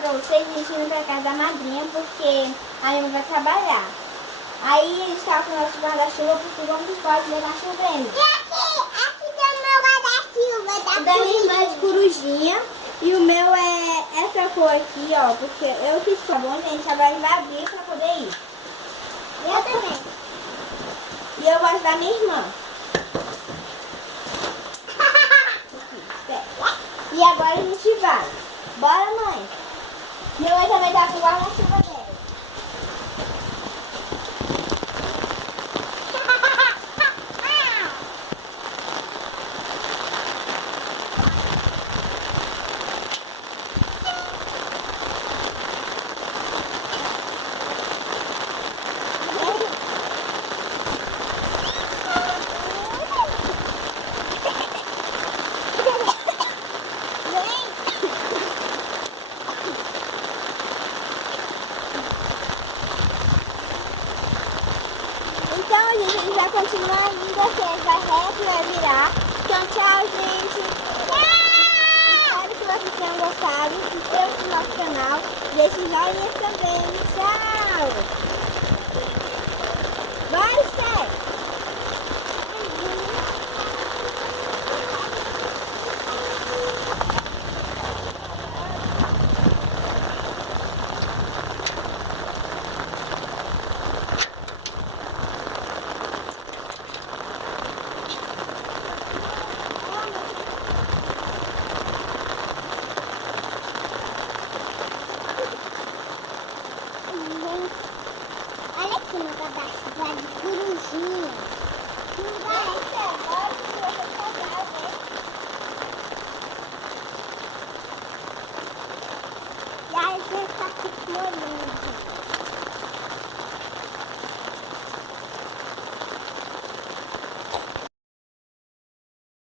pra vocês, a gente indo pra casa da madrinha, porque a minha mãe vai trabalhar. Aí eles estavam com o nosso guarda-chuva, porque vamos não pode levar chovendo. E aqui tem o meu guarda-chuva. O da minha irmã é de corujinha e o meu é essa cor aqui, ó, porque eu quis sabão, gente, agora ele vai abrir pra poder ir. Eu também. E eu gosto da minha irmã. E agora a gente vai. Bora, mãe. Minha mãe também tá com o guarda-chuva dela. Então, gente, a gente vai continuar indo aqui, vai reto, vai virar. Então, tchau, gente. Espero que vocês tenham gostado. Se inscreva no nosso canal. Deixe joinha também. Tchau.